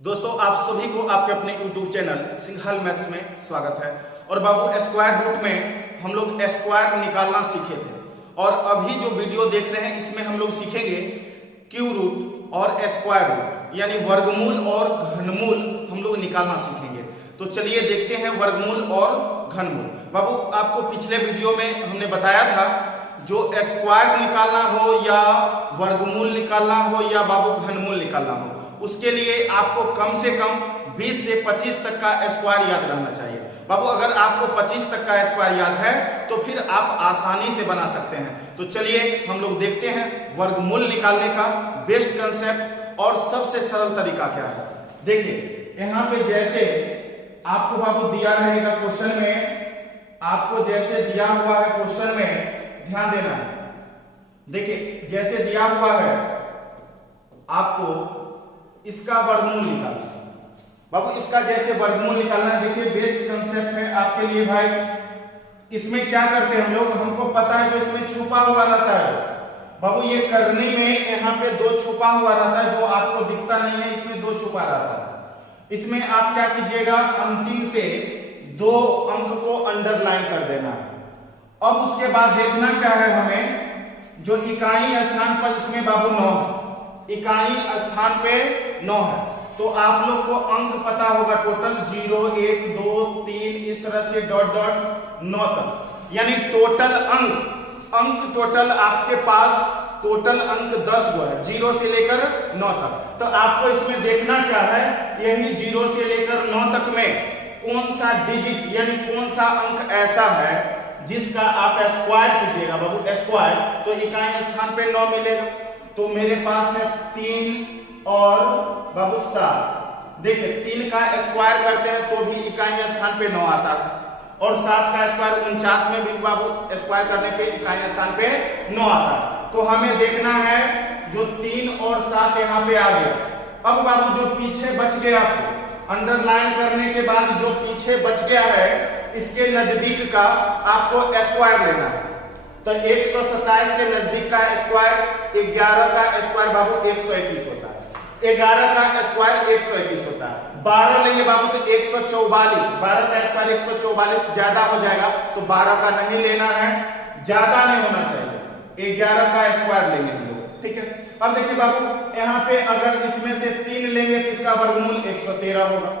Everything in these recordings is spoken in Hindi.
दोस्तों आप सभी को आपके अपने YouTube चैनल सिंघल मैथ्स में स्वागत है। और बाबू स्क्वायर रूट में हम लोग स्क्वायर निकालना सीखे थे और अभी जो वीडियो देख रहे हैं इसमें हम लोग सीखेंगे क्यूब रूट और स्क्वायर रूट यानी वर्गमूल और घनमूल हम लोग निकालना सीखेंगे। तो चलिए देखते हैं वर्गमूल और घनमूल। बाबू आपको पिछले वीडियो में हमने बताया था जो स्क्वायर निकालना हो या वर्गमूल निकालना हो या बाबू घनमूल निकालना हो उसके लिए आपको कम से कम 20 से 25 तक का स्क्वायर याद रहना चाहिए। बाबू अगर आपको 25 तक का स्क्वायर याद है तो फिर आप आसानी से बना सकते हैं। तो चलिए हम लोग देखते हैं वर्गमूल निकालने का बेस्ट कंसेप्ट और सबसे सरल तरीका क्या है। देखिए यहाँ पे जैसे आपको बाबू दिया रहेगा क्वेश्चन में, आपको जैसे दिया हुआ है क्वेश्चन में ध्यान देना है। देखिए जैसे दिया हुआ है आपको इसका वर्गमूल निकालना है। बाबू इसका जैसे वर्गमूल निकालना है, देखिए बेस्ट कंसेप्ट है आपके लिए भाई। इसमें क्या करते हैं हम लोग, हमको पता है जो इसमें छुपा हुआ रहता है बाबू, ये करनी में यहाँ पे 2 छुपा हुआ रहता है जो आपको दिखता नहीं है, इसमें 2 छुपा रहता है। इसमें आप क्या कीजिएगा, अंतिम से 2 अंक को अंडरलाइन कर देना है। अब उसके बाद देखना क्या है हमें, जो इकाई स्थान पर इसमें बाबू 9 है, इकाई स्थान पे 9 है तो आप लोग को अंक पता होगा टोटल 0 1 2 3 इस तरह से डॉट डॉट 9 तक, यानी टोटल अंक टोटल आपके पास टोटल अंक 10 गो है 0 से लेकर 9 तक। तो आपको इसमें देखना क्या है, यही 0 से लेकर 9 तक में कौन सा डिजिट यानी कौन सा अंक ऐसा है जिसका आप स्क्वायर कीजिएगा बाबू स्क्वायर, तो इकाई स्थान पे 9 मिलेगा। तो मेरे पास है 3 और बाबू 7। देखिए 3 का स्क्वायर करते हैं तो भी इकाई स्थान पे 9 आता है और 7 का स्क्वायर 49 में भी बाबू स्क्वायर करने पे इकाई स्थान पे 9 आता है। तो हमें देखना है जो 3 और 7 यहाँ पे आ गया। अब बाबू जो पीछे बच गया आपको अंडरलाइन करने के बाद जो पीछे बच गया है इसके नजदीक का आपको स्क्वायर लेना है। तो 127 के नजदीक का स्क्वायर 11 का स्क्वायर बाबू 121 होता है, 11 का स्क्वायर 121 होता है। 12 लेंगे बाबू तो 144, 12 का स्क्वायर 144 ज्यादा हो जाएगा तो 12 का नहीं लेना है, ज्यादा नहीं होना चाहिए, 11 का स्क्वायर लेंगे हम लोग, ठीक है। अब देखिए बाबू यहाँ पे अगर इसमें से 3 लेंगे तो इसका वर्गमूल 113 होगा,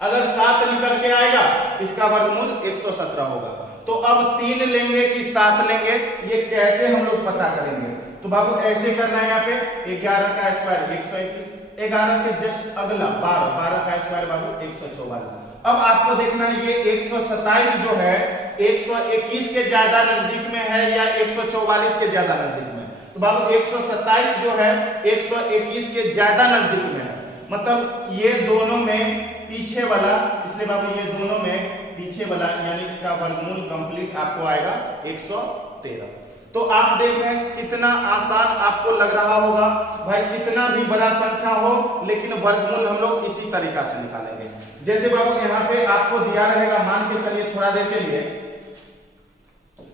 अगर 7 निकल के आएगा इसका वर्गमूल 117 होगा। तो अब 3 लेंगे कि 7 लेंगे ये कैसे हम लोग पता करेंगे, तो बाबू ऐसे करना है, यहाँ पे 11 का स्क्वायर 121, 11 के जस्ट अगला 12 का स्क्वायर बाबू 144। अब आपको देखना है ये 127 जो है 121 के ज्यादा नजदीक में है या 144 के ज्यादा नजदीक में, तो बाबू 127 जो है 121 के ज्यादा नजदीक में है, मतलब ये दोनों में पीछे वाला, इसलिए बाबू ये दोनों में पीछे वाला यानी इसका वर्गमूल कंप्लीट आपको आएगा 113। तो आप देख रहे हैं कितना आसान आपको लग रहा होगा भाई, कितना भी बड़ा संख्या हो लेकिन वर्गमूल हम लोग इसी तरीका से निकालेंगे। जैसे बाबू यहाँ पे आपको दिया रहेगा, मान के चलिए थोड़ा देर के लिए,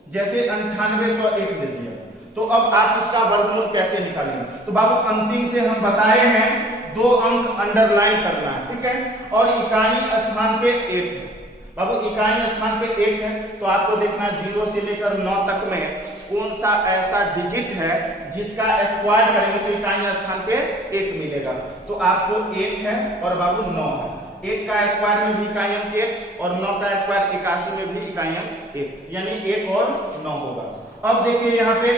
जैसे 9801 दे दिया, तो अब आप इसका वर्गमूल कैसे निकालेंगे, तो बाबू अंतिम से हम बताए हैं 2 अंक अंडरलाइन करना है, ठीक है, और इकाई स्थान पे 1 है बाबू, इकाई स्थान पे 1 है तो आपको देखना 0 से लेकर 9 तक में कौन सा ऐसा डिजिट है जिसका स्क्वायर करेंगे तो इकाई स्थान पे 1 मिलेगा। तो आपको 1 है और बाबू 9 है, 1 का स्क्वायर में भी इकाई अंक 1 और 9 का स्क्वायर 81 में भी इकाई अंक 1, यानी 1 और 9 होगा। अब देखिए यहाँ पे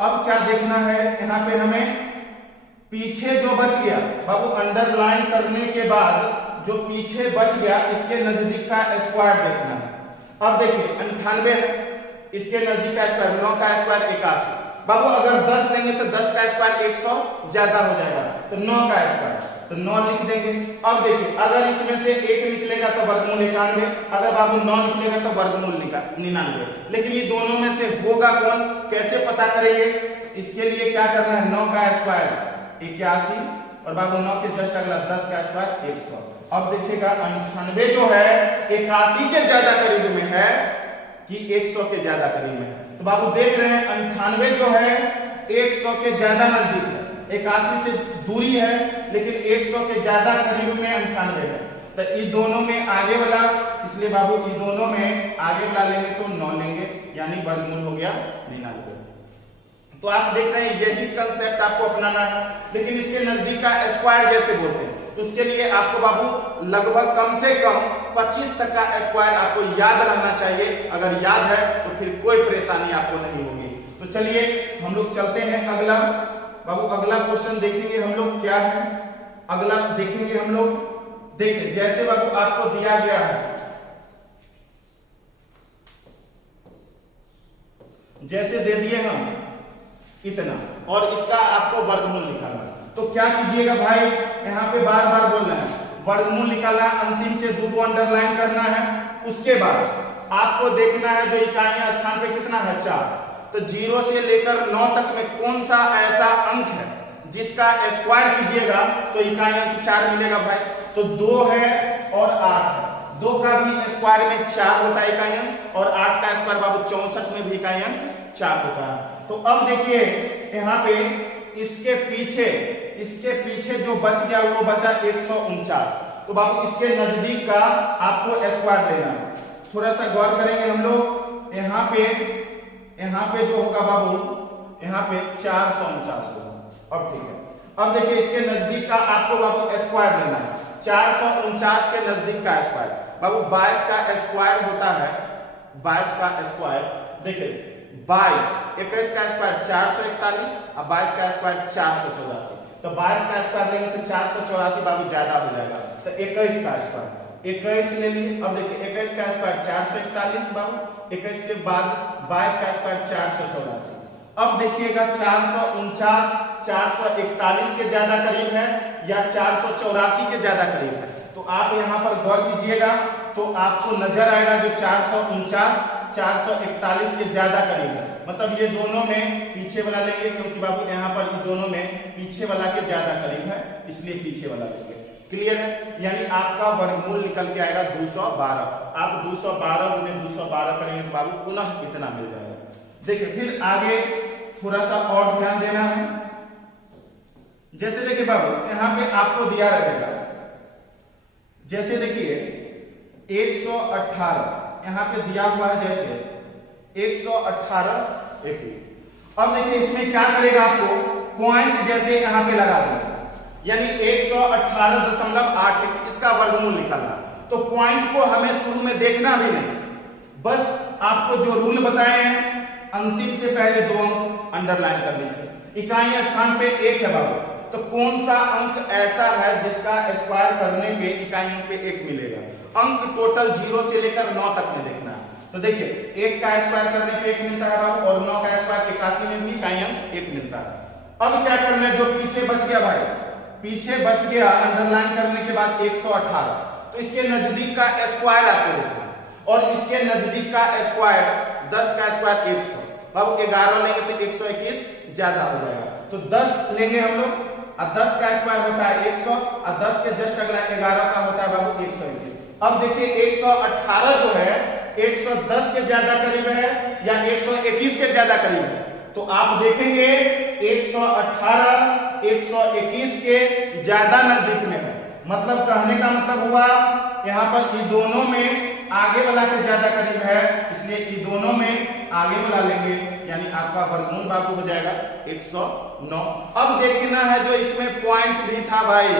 अब क्या देखना है, यहाँ पे हमें पीछे जो बच गया बाबू अंडरलाइन करने के बाद जो पीछे बच गया इसके नजदीक का स्क्वायर देखना है। अब देखिए 98 है, इसके नजदीक का स्क्वायर 9 का स्क्वायर 81, बाबू अगर 10 देंगे तो 10 का स्क्वायर 100 ज्यादा हो जाएगा तो 9 का स्क्वायर, तो 9 लिख देंगे। अब देखिए अगर इसमें से 1 निकलेगा तो वर्गमूल 91, अगर बाबू 9 निकलेगा तो वर्गमूल 99, लेकिन ये दोनों में से होगा कौन, कैसे पता करेंगे, इसके लिए क्या करना है, 9 का स्क्वायर 81 और बाबू 9 के जस्ट अगला 10 का स्क्वायर 100। अब देखिएगा 98 जो है 81 के ज्यादा करीब में है कि 100 के ज्यादा करीब में है, तो बाबू देख रहे हैं 98 जो है 100 के ज्यादा नजदीक है, 81 से दूरी है, लेकिन 100 के ज्यादा करीब में 98 है। तो इन दोनों में आगे वाला, इसलिए बाबू इन दोनों में आगे वाला लेंगे तो 9 लेंगे, यानी वर्गमूल हो गया 99। तो आप देख रहे हैं यही कंसेप्ट आपको अपनाना है, लेकिन इसके नजदीक का स्क्वायर जैसे बोलते हैं, तो उसके लिए आपको बाबू लगभग कम से कम 25 तक का स्क्वायर आपको याद रहना चाहिए। अगर याद है तो फिर कोई परेशानी आपको नहीं होगी। तो चलिए हम लोग चलते हैं अगला। बाबू अगला क्वेश्चन देखेंगे हम लोग क्या है, अगला देखेंगे हम लोग। देखिए जैसे बाबू आपको दिया गया है, जैसे दे दिए हम इतना और इसका आपको वर्गमूल निकालना, तो क्या कीजिएगा भाई, यहाँ पे बार बार बोल रहे हैं वर्गमूल निकालना, अंतिम से 2 को अंडरलाइन करना है। उसके बाद आपको देखना है जो इकाइयां स्थान पे कितना है 4, तो 0 से लेकर 9 तक में कौन सा ऐसा अंक है जिसका स्क्वायर कीजिएगा तो इकाइयां की 4 मिलेगा भाई। तो 2 है और 8 है, 2 का भी स्क्वायर में 4 होता है इकाइयां, और 8 का स्क्वायर बाबू 64 में भी इकाइयां 4 होता है। तो अब देखिए यहाँ पे इसके पीछे जो बच गया वो बचा 149। तो बाबू इसके नजदीक का आपको स्क्वायर लेना है। थोड़ा सा गौर करेंगे हम लोग, यहाँ पे जो होगा बाबू, यहाँ पे 449 होगा। अब ठीक है, अब देखिए इसके नजदीक का आपको बाबू स्क्वायर लेना है। 449 के नजदीक का स्क्वायर बाबू 22 का स्क्वायर होता है, 22 का स्क्वायर देखिए 22, 21 का स्क्वायर 441 और 22 का स्क्वायर 484। तो 22 का स्क्वायर लेंगे तो 484 बाबू ज्यादा हो जाएगा, तो 21 का स्क्वायर 21 ले लिए। अब देखिए 21 का स्क्वायर 441 बाबू, 21 के बाद 22 का स्क्वायर 484। अब देखिएगा 449 441 के ज्यादा करीब है या 484 के ज्यादा करीब है, तो आप यहाँ पर गौर कीजिएगा तो आपको नजर आएगा जो 449 441 के ज्यादा करीब है, मतलब ये दोनों में पीछे वाला लेंगे, क्योंकि बाबू यहाँ पर ये दोनों में पीछे वाला के ज्यादा करीब है, इसलिए पीछे वाला लेंगे। क्लियर है, यानी आपका वर्गमूल निकल के आएगा 212। आप 212 गुणे 212 करेंगे तो बाबू पुनः इतना मिल जाएगा। देखिए फिर आगे थोड़ा सा और ध्यान देना है। जैसे देखिए बाबू यहाँ पे आपको दिया रहेगा, जैसे देखिए 118 यहाँ पे दिया हुआ है, जैसे 118 21। अब देखिए इसमें क्या करेगा, आपको पॉइंट जैसे यहाँ पे लगा देगा, यानी 118.81 इसका वर्गमूल निकालना। तो पॉइंट को हमें शुरू में देखना भी नहीं, बस आपको जो रूल बताए हैं अंतिम से पहले 2 अंक अंडरलाइन कर लीजिए। इकाई स्थान पे 1 है बाबू, तो कौन सा अंक ऐसा है जिसका स्क्वायर करने पे इकाई अंक पे 1 मिलेगा। अंक टोटल 0 से लेकर 9 तक में देखना है। तो देखिए 1 का स्क्वायर करने पे 1 मिलता है बाबू, और 9 का स्क्वायर 81 में भी इकाई अंक 1 मिलता है। अब क्या करना है, जो पीछे बच गया भाई, पीछे बच गया अंडरलाइन करने के बाद 118, तो इसके नजदीक का स्क्वायर आपको देखना है, और इसके नजदीक का स्क्वायर 10 का स्क्वायर 100 बाबू, 11 लेंगे तो 121 ज्यादा हो जाएगा, तो 10 लेंगे हम लोग, और 10 का स्क्वायर होता है 100, और 10 के जस्ट अगला 11 का होता है बाबू 121। अब देखिए 118 जो है 110 के ज्यादा करीब है या 121 के ज्यादा करीब है, तो आप देखेंगे 118 121 के ज्यादा नजदीक में है। मतलब कहने का मतलब हुआ यहाँ पर ये दोनों में आगे वाला के ज्यादा करीब है, इसलिए ये दोनों में आगे वाला लेंगे, यानी आपका वर्गमूल बाबू हो जाएगा 109। अब देखना है जो इसमें पॉइंट भी था भाई,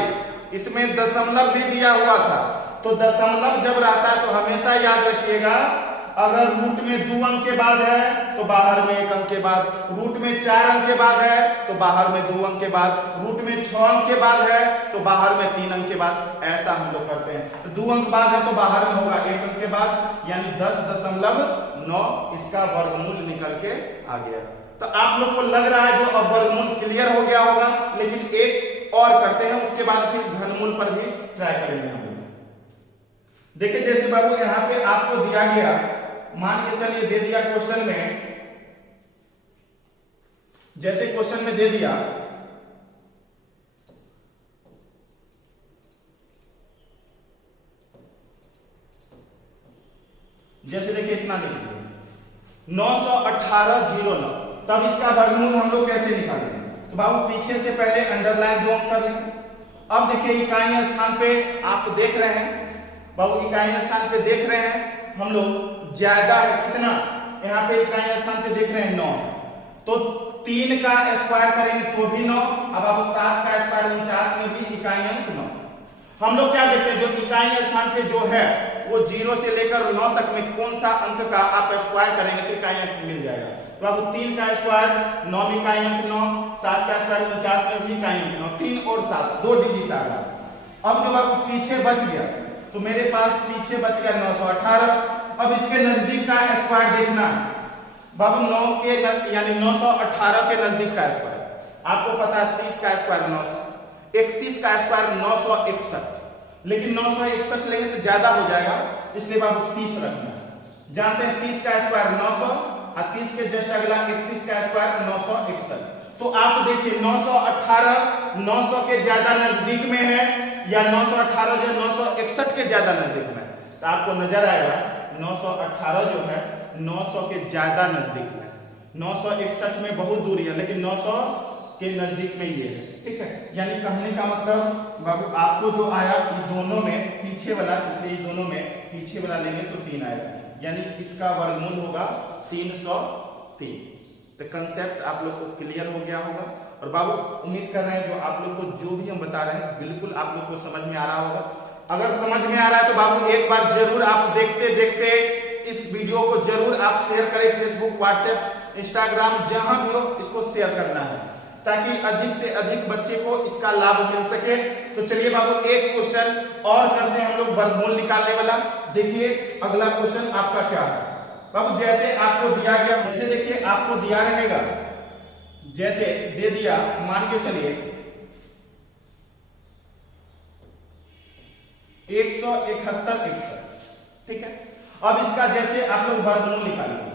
इसमें दशमलव भी दिया हुआ था, तो दशमलव जब रहता है तो हमेशा याद रखिएगा, अगर रूट में 2 अंक के बाद है तो बाहर में 1 अंक के बाद, रूट में 4 अंक के बाद है तो बाहर में 2 अंक के बाद, रूट में 6 अंक के बाद है तो बाहर में 3 अंक के बाद, ऐसा हम लोग करते हैं। तो 2 अंक बाद है तो बाहर में होगा 1 अंक के बाद, यानी 10.9 इसका वर्गमूल निकल के आ गया। तो आप लोग को लग रहा है जो अब वर्गमूल क्लियर हो गया होगा, लेकिन एक और करते हैं, उसके बाद फिर घनमूल पर भी ट्राई करेंगे हम लोग। देखिए जैसे बाबू यहाँ पे आपको दिया गया, मान के चलिए दे दिया क्वेश्चन में, जैसे क्वेश्चन में दे दिया जैसे देखिए इतना लिखिए 918.09, तब इसका वर्गमूल हम लोग कैसे निकालेंगे, तो बाबू पीछे से पहले अंडरलाइन 2 अंक कर लेंगे। अब देखिए इकाई स्थान पे आप देख रहे हैं बाबू, इकाई स्थान पे देख रहे हैं हम लोग ज्यादा है कितना, यहाँ पे इकाई स्थान पे देख रहे हैं 9, तो 3 का स्क्वायर करेंगे तो भी 9। अब आप 7 का स्क्वायर 49 में भी इकाई अंक 9। हम लोग क्या देखते हैं, जो इकाई स्थान पे जो है वो 0 से लेकर 9 तक में कौन सा अंक का आप स्क्वायर करेंगे तो इकाई अंक मिल जाएगा। तो अब 3 का स्क्वायर 9 में इकाई अंक 9, 7 का स्क्वायर 49 में भी इकाई अंक 9, 3 और 7 2 डिजिट आ गया। अब जो आपको पीछे बच गया, तो मेरे पास पीछे बच गया 918। अब इसके नजदीक का स्क्वायर देखना है बाबू, 9 के यानी 918 के नजदीक का स्क्वायर आपको पता है 30 का स्क्वायर 900, 31 का स्क्वायर 961, लेकिन 961 लेंगे तो ज्यादा हो जाएगा, इसलिए बाबू 30 रखना है। जानते हैं 30 का स्क्वायर 900 और 30 के जस्ट अगला 31 का स्क्वायर 961। तो आप देखिए 918 900 के ज्यादा नजदीक में है या 918 जो 961 के ज्यादा नजदीक में है, तो आपको नजर आएगा 918 जो है 900 के ज्यादा नजदीक में, 961 में बहुत दूरी है लेकिन 900 के नजदीक में ये है। ठीक है, यानी कहने का मतलब बाबू आपको जो आया ये दोनों में पीछे वाला, इसलिए दोनों में पीछे वाला लेंगे तो 3 आएगा, यानी इसका वर्गमूल होगा 303। तो कंसेप्ट आप लोग को क्लियर हो गया होगा। और बाबू उम्मीद कर रहे हैं जो आप लोग को जो भी हम बता रहे हैं बिल्कुल आप लोग को समझ में आ रहा होगा। अगर समझ में आ रहा है तो बाबू एक बार जरूर आप देखते देखते इस वीडियो को जरूर आप शेयर करें, फेसबुक, व्हाट्सएप, इंस्टाग्राम जहां भी हो इसको शेयर करना है ताकि अधिक से अधिक बच्चे को इसका लाभ मिल सके। तो चलिए बाबू एक क्वेश्चन और करते हैं हम लोग वर्गमूल निकालने वाला। देखिए अगला क्वेश्चन आपका क्या है बाबू, जैसे आपको दिया गया, जैसे देखिए आपको दिया रहेगा, जैसे दे दिया मान के चलिए 171, ठीक है। अब इसका जैसे आप लोग वर्गमूल निकालेंगे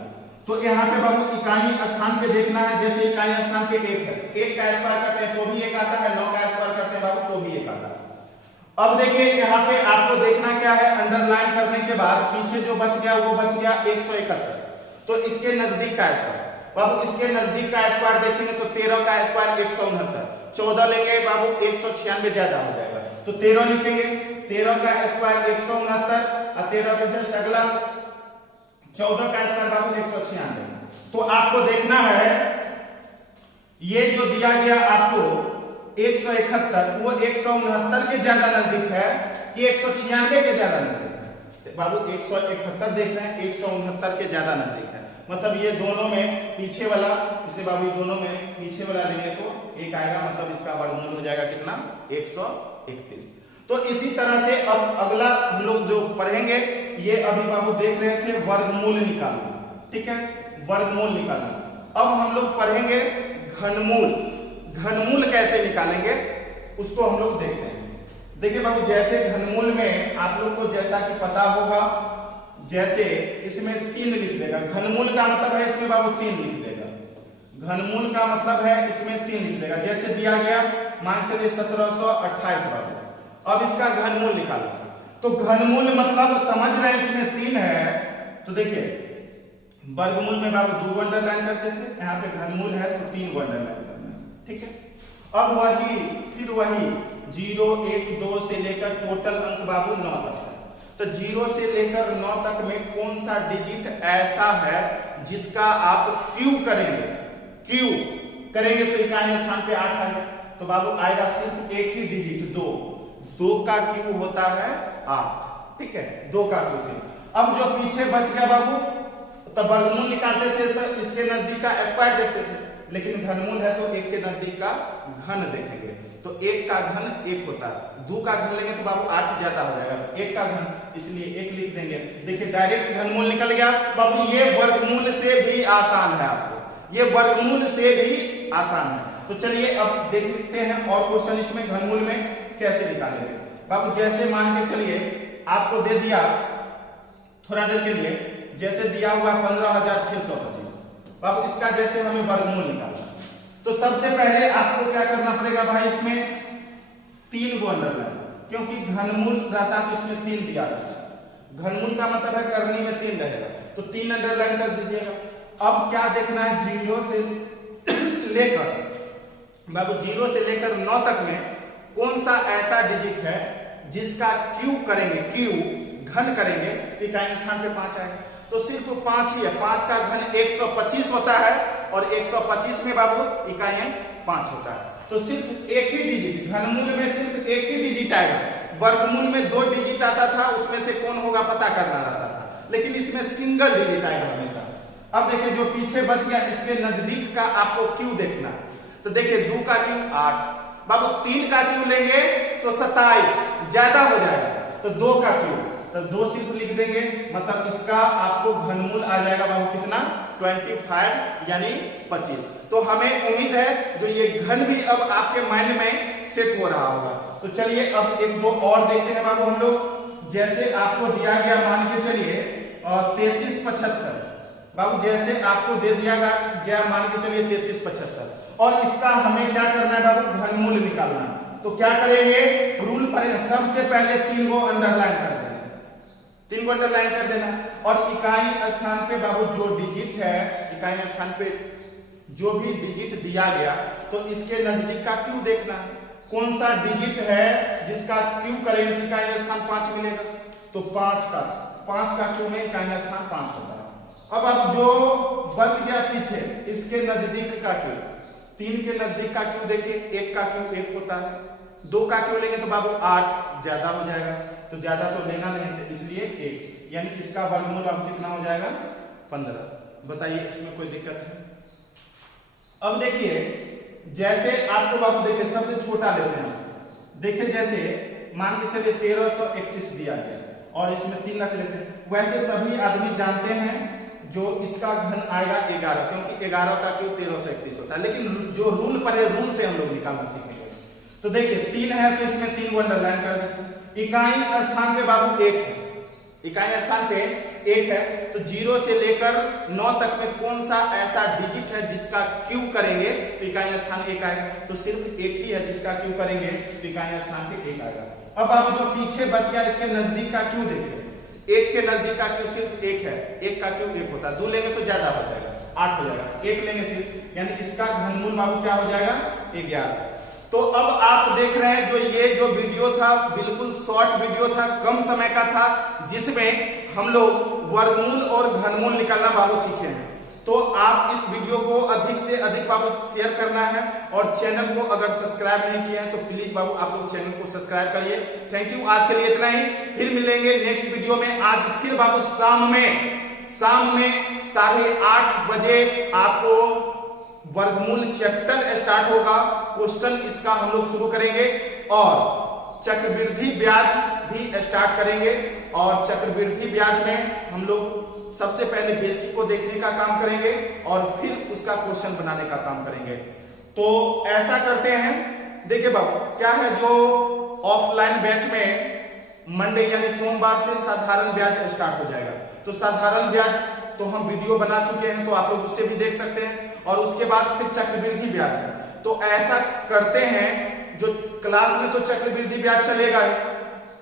तो यहाँ पे बाबू इकाई स्थान पे देखना है, जैसे इकाई स्थान पे 1 है, 1 का स्क्वायर करते हैं तो भी 1 आता है, 9 का स्क्वायर करते हैं बाबू तो भी 1 आता है। अब देखिए यहाँ पे आपको देखना क्या है, अंडरलाइन करने के बाद पीछे जो बच गया वो बच गया 171, तो इसके नजदीक का स्क्वायर बाबू, इसके नजदीक का स्क्वायर देखेंगे तो 13 का स्क्वायर 169, 14 लेंगे बाबू 196 ज्यादा हो जाएगा तो 13 लिखेंगे, 13 का स्क्वायर 169 और 13 के जस्ट अगला 14 का स्क्वायर बाबू 196। तो आपको देखना है ये जो दिया गया आपको 171 वो 169 के ज्यादा नजदीक है कि 196 के ज्यादा नजदीक है। बाबू 171 देख रहे हैं, 169 के ज्यादा नजदीक है, मतलब ये दोनों में पीछे वाला, इसलिए बाबू ये दोनों में पीछे वाला लेंगे तो 1 आएगा, मतलब इसका वर्गमूल हो जाएगा कितना 131। तो इसी तरह से अब अगला हम लोग जो पढ़ेंगे ये अभी बाबू देख रहे थे वर्गमूल निकालना, ठीक है, वर्गमूल निकालना। अब हम लोग पढ़ेंगे घनमूल, घनमूल कैसे निकालेंगे उसको हम लोग देखते हैं। देखिए बाबू जैसे घनमूल में आप लोग को जैसा कि पता होगा, जैसे इसमें 3 लिख देगा, घनमूल का मतलब है इसमें बाबू 3 लिख देगा, घनमूल का मतलब है इसमें 3 लिख देगा। जैसे दिया गया मान चलिए 1728 बाबू, अब इसका घनमूल निकालना, तो घनमूल मतलब समझ रहे हैं इसमें 3 है, तो देखिए वर्गमूल में बाबू 2 अंडरलाइन करते थे, यहाँ पे घनमूल है तो 3 अंडरलाइन करना, ठीक है। अब वही फिर वही 0 1 2 से लेकर टोटल अंक बाबू 9 तक है, तो 0 से लेकर 9 तक में कौन सा डिजिट ऐसा है जिसका आप क्यू करेंगे, क्यू करेंगे तो इकाई स्थान पे 8 आएगा, तो बाबू आएगा सिर्फ एक ही डिजिट 2, 2 का क्यू होता है 8, ठीक है, 2 का क्यू से। अब जो पीछे बच गया बाबू तो वर्गमूल निकालते थे तो इसके नजदीक का स्क्वायर देखते थे, लेकिन घनमूल है तो 1 के नजदीक का घन देखेंगे, तो 1 का घन 1 होता है, 2 का घन लेंगे तो बाबू 8 ज्यादा हो जाएगा, 1 का घन इसलिए 1 लिख देंगे। देखिए डायरेक्ट घनमूल निकल गया बाबू, ये वर्गमूल से भी आसान है, आपको ये वर्गमूल से भी आसान है। तो चलिए अब देखते हैं और क्वेश्चन इसमें घनमूल में कैसे निकालेंगे बाबू। जैसे मान के चलिए आपको दे दिया थोड़ा देर के लिए, जैसे दिया हुआ 15,625 बाबू, इसका जैसे हमें वर्गमूल निकालना, तो सबसे पहले आपको क्या करना पड़ेगा भाई, इसमें 3 अंडरलाइन, क्योंकि घनमूल रहता तो इसमें 3 दिया रहता, घनमूल का मतलब है करनी में 3 रहेगा, तो 3 अंडरलाइन कर दीजिएगा। अब क्या देखना है, 0 से लेकर बाबू 0 से लेकर 9 तक में कौन सा ऐसा डिजिट है जिसका क्यू करेंगे, क्यू घन करेंगे तो इकाई स्थान पे 5 आएगा। तो सिर्फ 5 ही है, 5 का घन 125 होता है और 125 में बाबू इकाई अंक 5 होता है। तो सिर्फ एक ही डिजिट, घनमूल में सिर्फ एक ही डिजिट आएगा। वर्गमूल में 2 डिजिट आता था, उसमें से कौन होगा पता करना रहता था, लेकिन इसमें सिंगल डिजिट आएगा हमेशा। अब देखिए जो पीछे बच गया इसके नजदीक का आपको क्यू देखना। तो देखिए 2 का क्यू 8, बाबू 3 का क्यू लेंगे तो 27 ज्यादा हो जाएगा, तो 2 का क्यू, तो 2 सिर्फ लिख देंगे, मतलब इसका आपको घनमूल आ जाएगा बाबू कितना 25 यानी 25। तो हमें उम्मीद है जो ये घन भी अब आपके माइंड में सेट हो रहा होगा। तो चलिए अब 1-2 और देखते हैं बाबू हम लोग। जैसे आपको दिया गया मान के चलिए 3375, बाबू जैसे आपको दे दिया गया मान के चलिए 3375 और इसका हमें क्या करना है बाबू घनमूल निकालना है। तो क्या करेंगे, रूल पर सबसे पहले 3 को अंडरलाइन कर देना, 3 को अंडरलाइन कर देना और इकाई स्थान पे बाबू जो डिजिट है, इकाई स्थान पे जो भी डिजिट दिया गया तो इसके नजदीक का क्यू देखना है। कौन सा डिजिट है जिसका क्यू करेंगे तो इकाई स्थान 5 मिलेगा, तो 5 का क्यू में इकाई स्थान 5 होता है। अब जो बच गया पीछे इसके नजदीक का क्यू, 3 के नजदीक का क्यू देखिए, 1 का क्यू 1 होता है, 2 का क्यू लेंगे तो बाबू 8 ज्यादा हो जाएगा, तो ज्यादा तो लेना नहीं तो इसलिए 1, यानी इसका वर्गमूल अब कितना हो जाएगा 15। बताइए इसमें कोई दिक्कत है? अब देखिए जैसे आपको बाबू देखिए सबसे छोटा लेते हैं, देखिए जैसे मान के चलिए 1331 दिया गया और इसमें 3 रख लेते हैं। वैसे सभी आदमी जानते हैं जो इसका घन आएगा 11, क्योंकि 11 का क्यू 1331 होता है, लेकिन जो रूल पर है रूल से हम लोग निकालना सीखेंगे। तो देखिए 3 है तो इसमें 3 को अंडरलाइन कर देते। इकाई स्थान पे बाबू 1 है, इकाई स्थान पे 1 है, तो 0 से लेकर 9 तक में कौन सा ऐसा डिजिट है जिसका क्यू करेंगे तो इकाई स्थान 1 आएगा। तो सिर्फ एक ही है जिसका क्यू करेंगे तो इकाई स्थान पे 1 आएगा। अब आप जो पीछे बच गया इसके नजदीक का क्यू देखिए, 1 के नजदीक का क्यू सिर्फ 1 है, 1 का क्यू 1 होता है, 2 लेंगे तो ज्यादा हो जाएगा 8 हो जाएगा, 1 लेंगे सिर्फ, यानी इसका घनमूल बाबू क्या हो जाएगा 11। तो अब आप देख रहे हैं जो ये जो वीडियो था बिल्कुल शॉर्ट वीडियो था, कम समय का था, जिसमें हम लोग वर्गमूल और घनमूल निकालना बाबू सीखे हैं। तो आप इस वीडियो को अधिक से अधिक बाबू शेयर करना है और चैनल को अगर सब्सक्राइब नहीं किया है तो प्लीज बाबू आप लोग चैनल को सब्सक्राइब करिए। थैंक यू, आज के लिए इतना ही, फिर मिलेंगे नेक्स्ट वीडियो में। आज फिर बाबू शाम में 8:30 बजे आपको वर्गमूल चैप्टर स्टार्ट होगा, क्वेश्चन इसका हम लोग शुरू करेंगे और चक्रवृद्धि ब्याज भी स्टार्ट करेंगे। और चक्रवृद्धि ब्याज में हम लोग सबसे पहले बेसिक को देखने का काम करेंगे और फिर उसका क्वेश्चन बनाने का काम करेंगे। तो ऐसा करते हैं, देखिए बाबू क्या है जो ऑफलाइन बैच में मंडे यानी सोमवार से साधारण ब्याज स्टार्ट हो जाएगा। तो साधारण ब्याज तो हम वीडियो बना चुके हैं, तो आप लोग उससे भी देख सकते हैं, और उसके बाद फिर चक्रवृद्धि ब्याज है। तो ऐसा करते हैं जो क्लास में तो चक्रवृद्धि ब्याज चलेगा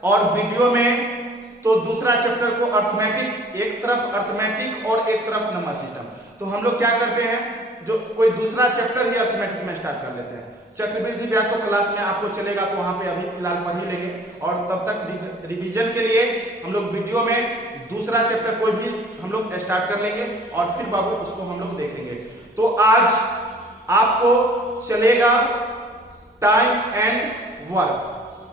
और वीडियो में तो दूसरा चैप्टर को अर्थमेटिक, एक तरफ अर्थमेटिक और एक तरफ नंबर सिस्टम। तो हम लोग क्या करते हैं जो कोई दूसरा चैप्टर ही अर्थमेटिक में स्टार्ट कर लेते हैं। चक्रवृद्धि ब्याज तो क्लास में आपको चलेगा, तो वहां पे अभी फिलहाल पढ़ ही लेंगे और तब तक रिवीजन के लिए हम लोग वीडियो में दूसरा चैप्टर कोई भी हम लोग स्टार्ट कर लेंगे और फिर बाबू उसको हम लोग देखेंगे। तो आज आपको चलेगा टाइम एंड वर्क,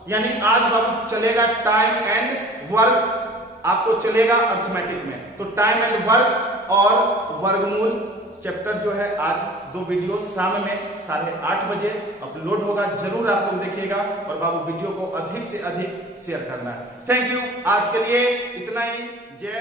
यानी आज बाबू चलेगा टाइम एंड वर्क, आपको चलेगा अर्थमेटिक में। तो टाइम एंड वर्क और वर्गमूल चैप्टर जो है आज 2 वीडियो शाम में 8:30 बजे अपलोड होगा, जरूर आप लोग देखिएगा और बाबू वीडियो को अधिक से अधिक शेयर करना है। थैंक यू, आज के लिए इतना ही। जय